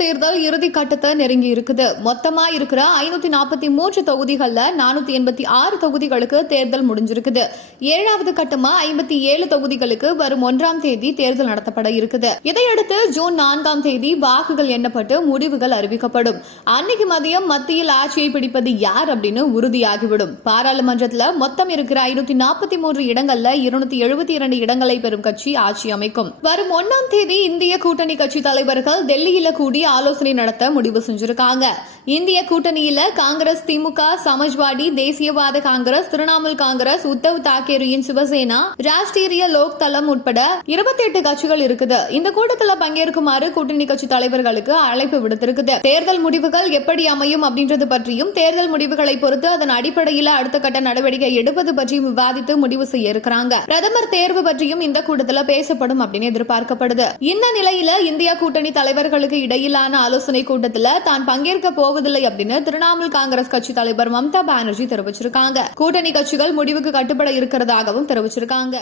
தேர்தல் இறுதி கட்டத்தை நெருங்கி இருக்குது. மொத்தமா இருக்கிற 543 தொகுதிகள்ல 486 தொகுதிகளுக்கு தேர்தல் முடிஞ்சிருக்குது. 7வது கட்டமா 57 தொகுதிகளுக்கு வரும் 1ஆம் தேதி தேர்தல் நடத்தப்பட இருக்குது. இதையடுத்து ஜூன் 4ஆம் தேதி வாக்குகள் எண்ணப்பட்டு முடிவுகள் அறிவிக்கப்படும். அன்னைக்கு மதியம் மத்தியில் ஆட்சியை பிடிப்பது யார் அப்படின்னு உறுதியாகிவிடும். பாராளுமன்றத்தில் மொத்தம் இருக்கிற 543 இடங்கள்ல 272 இடங்களை பெறும் கட்சி ஆட்சி அமைக்கும். வரும் 1ஆம் தேதி இந்திய கூட்டணி கட்சி தலைவர்கள் டெல்லியில கூடி ஆலோசனை நடத்த முடிவு செஞ்சிருக்காங்க. இந்திய கூட்டணியில காங்கிரஸ், திமுக, சமாஜ்வாடி, தேசியவாத காங்கிரஸ், திரிணாமுல் காங்கிரஸ், உத்தவ் தாக்கரேயின் சிவசேனா, ராஷ்டிரிய லோக் தளம் உட்பட 28 கட்சிகள் இருக்குது. இந்த கூட்டத்தில் பங்கேற்குமாறு கூட்டணி கட்சி தலைவர்களுக்கு அழைப்பு விடுத்திருக்குது. தேர்தல் முடிவுகள் எப்படி அமையும் அப்படின்றது பற்றியும், தேர்தல் முடிவுகளை பொறுத்து அதன் அடிப்படையில் அடுத்த கட்ட நடவடிக்கை எடுப்பது பற்றியும் விவாதித்து முடிவு செய்ய இருக்கிறாங்க. பிரதமர் தேர்வு பற்றியும் இந்த கூட்டத்தில் பேசப்படும் அப்படின்னு எதிர்பார்க்கப்படுது. இந்த நிலையில இந்திய கூட்டணி தலைவர்களுக்கு இடையிலான ஆலோசனை கூட்டத்தில் தான் பங்கேற்க போவதில்லை அப்படின்னு திரிணாமுல் காங்கிரஸ் கட்சி தலைவர் மம்தா பானர்ஜி தெரிவிச்சிருக்காங்க. கூட்டணி கட்சிகள் முடிவுக்கு கட்டுப்பட இருக்கிறதாகவும் தெரிவிச்சிருக்காங்க.